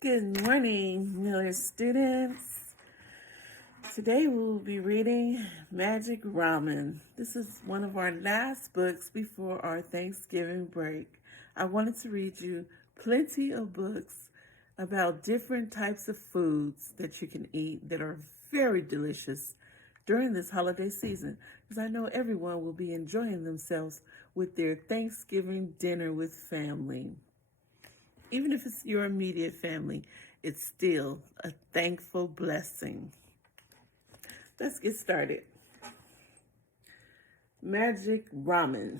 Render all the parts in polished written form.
Good morning, Miller students. Today we will be reading Magic Ramen. This is one of our last books before our Thanksgiving break. I wanted to read you plenty of books about different types of foods that you can eat that are very delicious during this holiday season, because I know everyone will be enjoying themselves with their Thanksgiving dinner with family. Even if it's your immediate family, it's still a thankful blessing. Let's get started. Magic Ramen,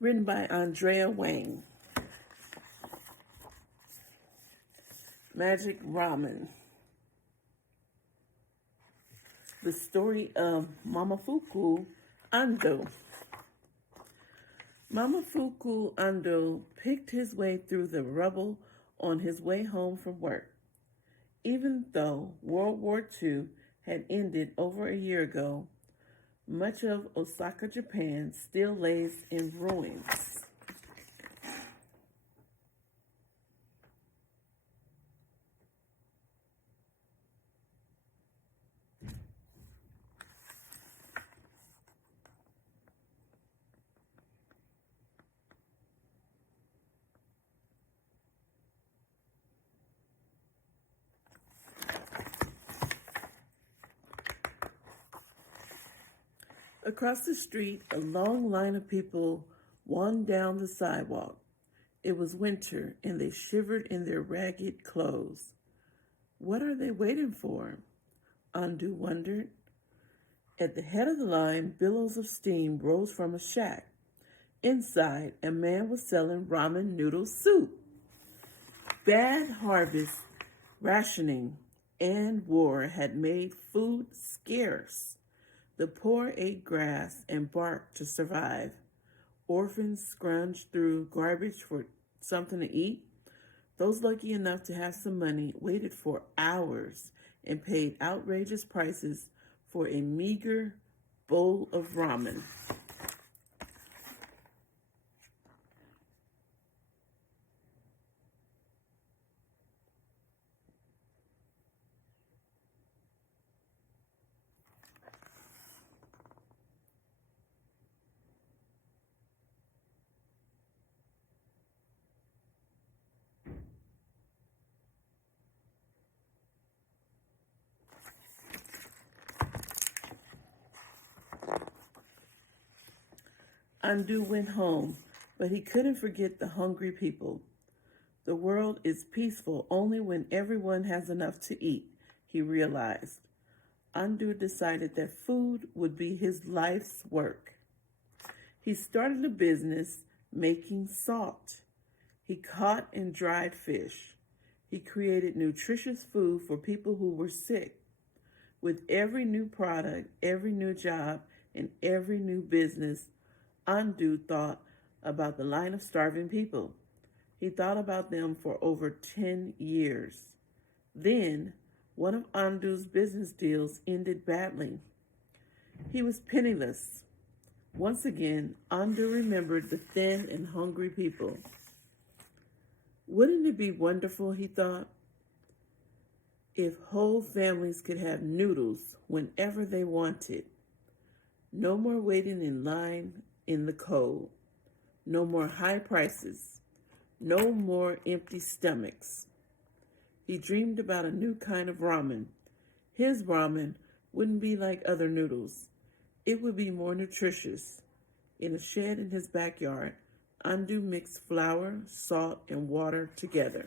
written by Andrea Wang. Magic Ramen. The story of Mamafuku Ando. Mamafuku Ando picked his way through the rubble on his way home from work. Even though World War II had ended over a year ago, much of Osaka, Japan still lays in ruins. Across the street, a long line of people wound down the sidewalk. It was winter, and they shivered in their ragged clothes. What are they waiting for? Andu wondered. At the head of the line, billows of steam rose from a shack. Inside, a man was selling ramen noodle soup. Bad harvest, rationing, and war had made food scarce. The poor ate grass and bark to survive. Orphans scrounged through garbage for something to eat. Those lucky enough to have some money waited for hours and paid outrageous prices for a meager bowl of ramen. Andu went home, but he couldn't forget the hungry people. The world is peaceful only when everyone has enough to eat, he realized. Andu decided that food would be his life's work. He started a business making salt. He caught and dried fish. He created nutritious food for people who were sick. With every new product, every new job, and every new business, Andu thought about the line of starving people. He thought about them for over 10 years. Then, one of Andu's business deals ended badly. He was penniless. Once again, Andu remembered the thin and hungry people. Wouldn't it be wonderful, he thought, if whole families could have noodles whenever they wanted? No more waiting in line in the cold. No more high prices. No more empty stomachs. He dreamed about a new kind of ramen. His ramen wouldn't be like other noodles. It would be more nutritious. In a shed in his backyard, Andu mixed flour, salt, and water together.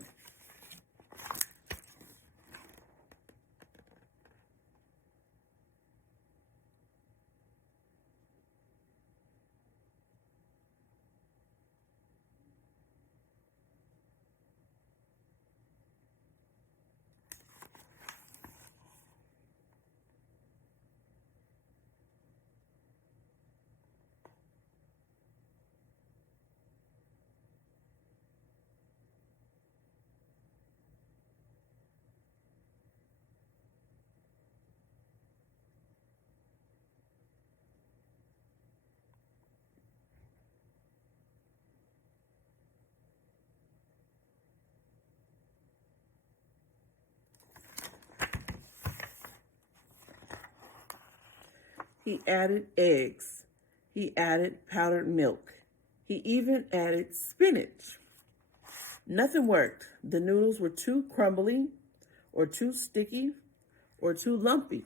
He added eggs. He added powdered milk. He even added spinach. Nothing worked. The noodles were too crumbly, or too sticky, or too lumpy.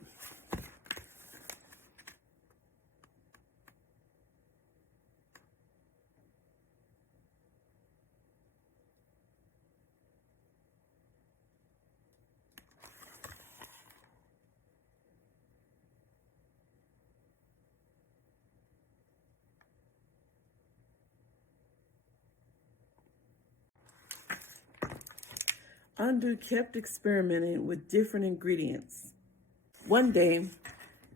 Andu kept experimenting with different ingredients. One day,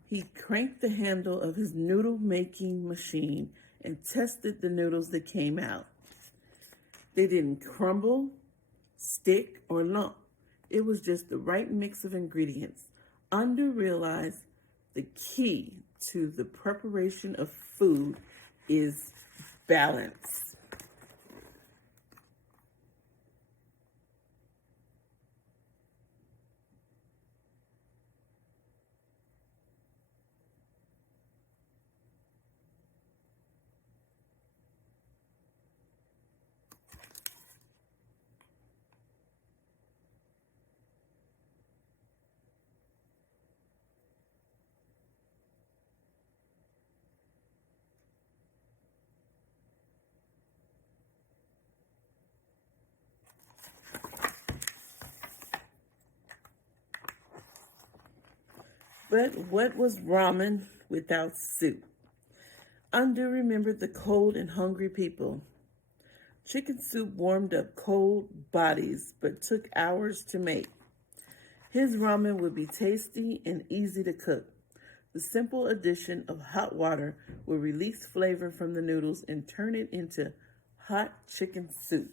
he cranked the handle of his noodle making machine and tested the noodles that came out. They didn't crumble, stick, or lump. It was just the right mix of ingredients. Andu realized the key to the preparation of food is balance. But what was ramen without soup? Andu remembered the cold and hungry people. Chicken soup warmed up cold bodies, but took hours to make. His ramen would be tasty and easy to cook. The simple addition of hot water would release flavor from the noodles and turn it into hot chicken soup.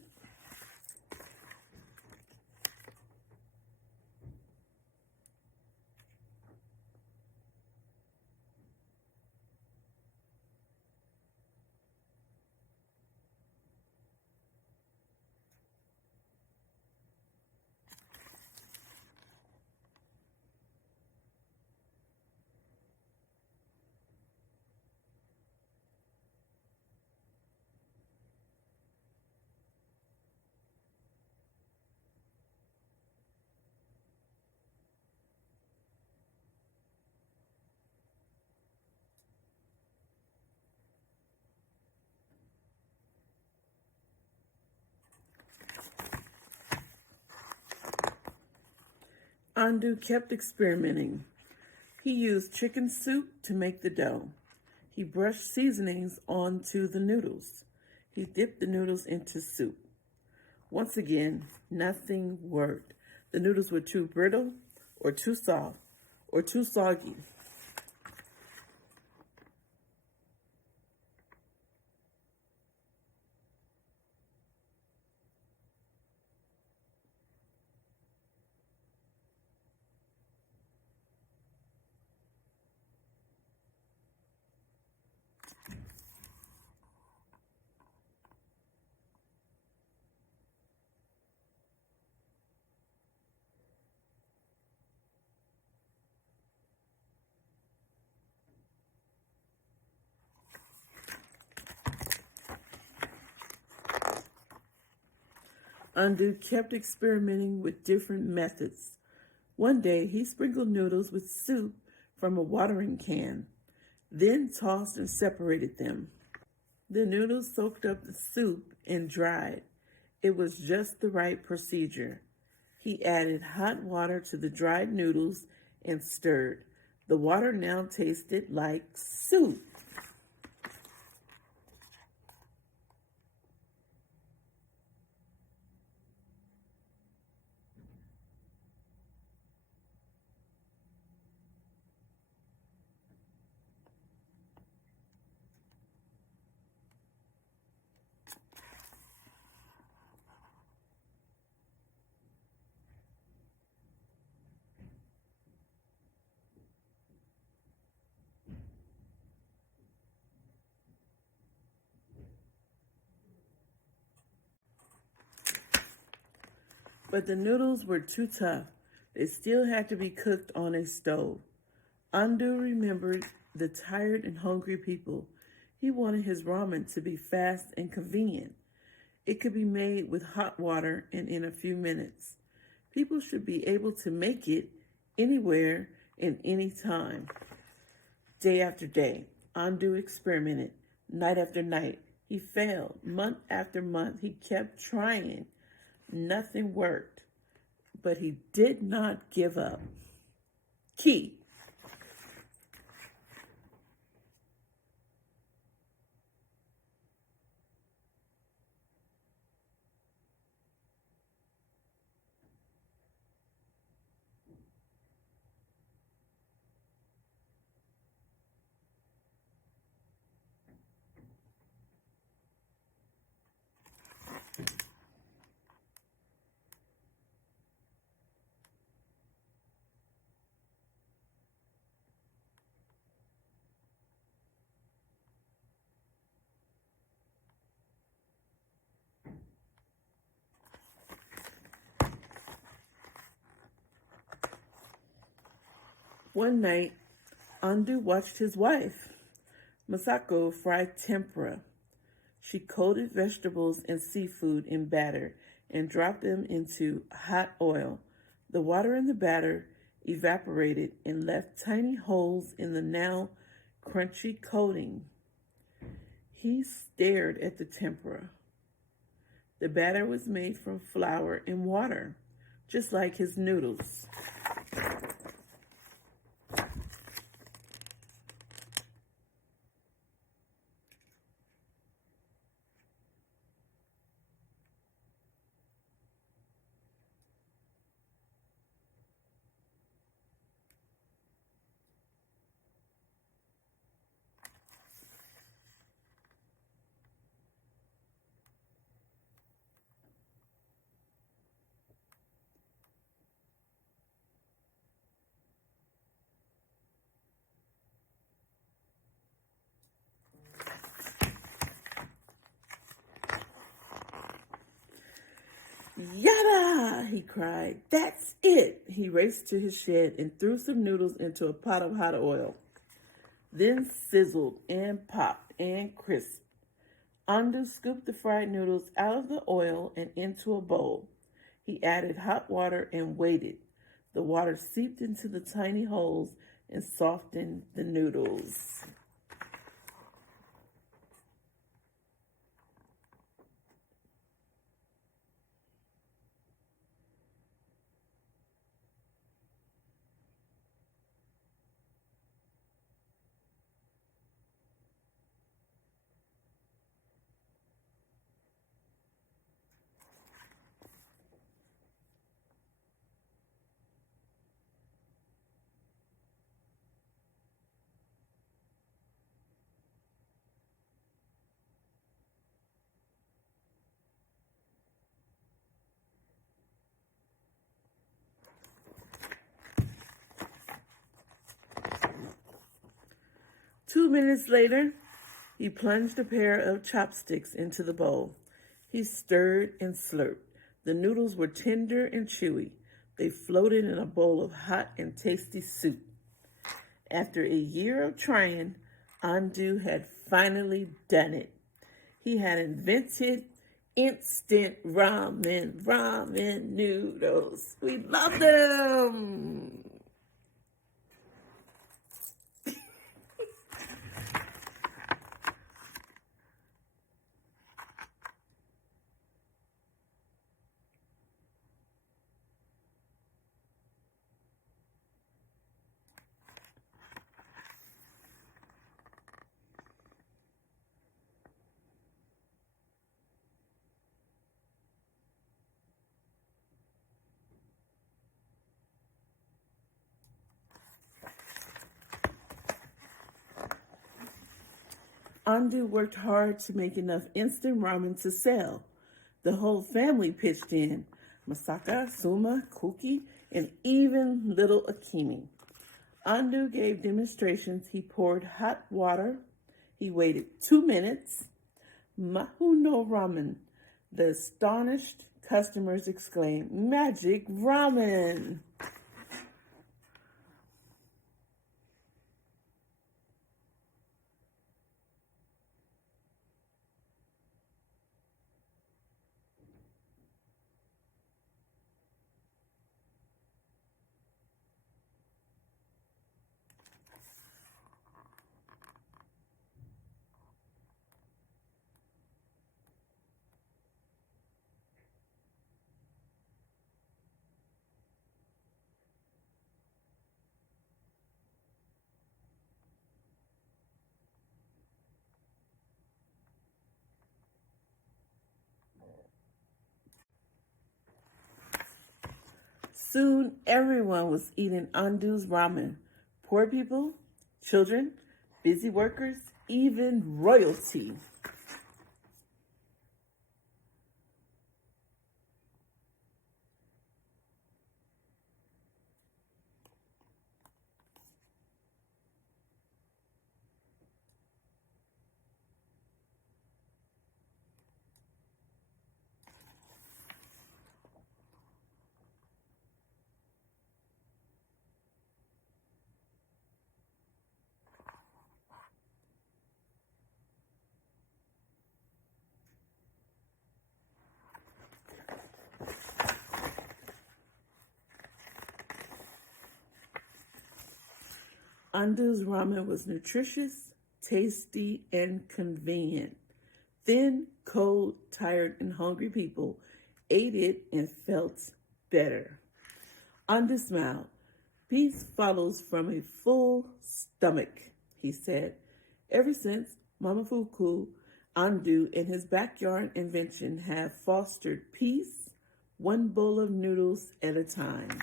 Andu kept experimenting. He used chicken soup to make the dough. He brushed seasonings onto the noodles. He dipped the noodles into soup. Once again, nothing worked. The noodles were too brittle, or too soft, or too soggy. Andu kept experimenting with different methods. One day, he sprinkled noodles with soup from a watering can, then tossed and separated them. The noodles soaked up the soup and dried. It was just the right procedure. He added hot water to the dried noodles and stirred. The water now tasted like soup. But the noodles were too tough. They still had to be cooked on a stove. Andu remembered the tired and hungry people. He wanted his ramen to be fast and convenient. It could be made with hot water and in a few minutes. People should be able to make it anywhere and any time. Day after day, Andu experimented. Night after night, he failed. Month after month, he kept trying. Nothing worked, but he did not give up. Key. One night, Andu watched his wife, Masako, fry tempura. She coated vegetables and seafood in batter and dropped them into hot oil. The water in the batter evaporated and left tiny holes in the now crunchy coating. He stared at the tempura. The batter was made from flour and water, just like his noodles. Yada! He cried. That's it! He raced to his shed and threw some noodles into a pot of hot oil. Then sizzled and popped and crisped. Andu scooped the fried noodles out of the oil and into a bowl. He added hot water and waited. The water seeped into the tiny holes and softened the noodles. Two minutes later, he plunged a pair of chopsticks into the bowl. He stirred and slurped. The noodles were tender and chewy. They floated in a bowl of hot and tasty soup. After a year of trying, Andu had finally done it. He had invented instant ramen noodles. We love them. Andu worked hard to make enough instant ramen to sell. The whole family pitched in. Masaka, Suma, Kuki, and even little Akimi. Andu gave demonstrations. He poured hot water. He waited 2 minutes. Mahu no ramen. The astonished customers exclaimed, "Magic ramen!" Soon everyone was eating Andu's ramen. Poor people, children, busy workers, even royalty. Andu's ramen was nutritious, tasty, and convenient. Thin, cold, tired, and hungry people ate it and felt better. Andu smiled. Peace follows from a full stomach, he said. Ever since Mamafuku, Andu and his backyard invention have fostered peace, one bowl of noodles at a time.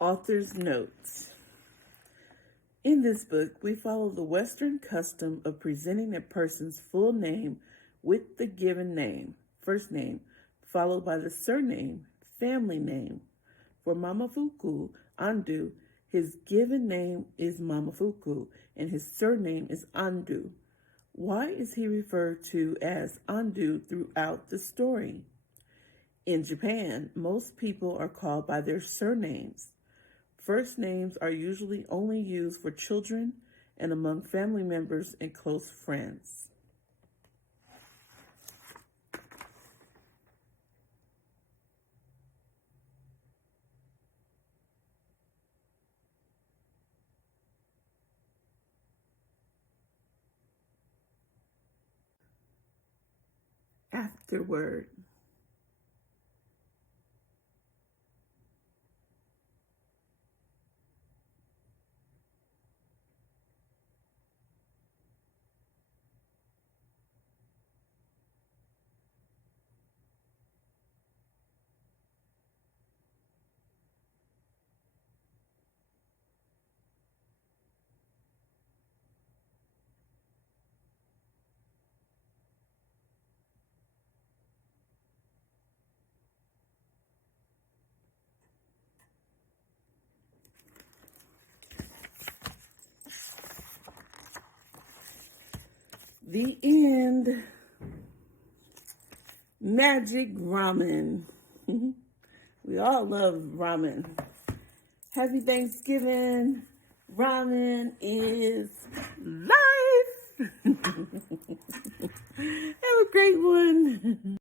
Author's notes. In this book, we follow the Western custom of presenting a person's full name with the given name, first name, followed by the surname, family name. For Mamafuku, Andu, his given name is Mamafuku and his surname is Andu. Why is he referred to as Andu throughout the story? In Japan, most people are called by their surnames. First names are usually only used for children and among family members and close friends. Afterword. The end. Magic ramen. We all love ramen. Happy Thanksgiving. Ramen is life. Have a great one.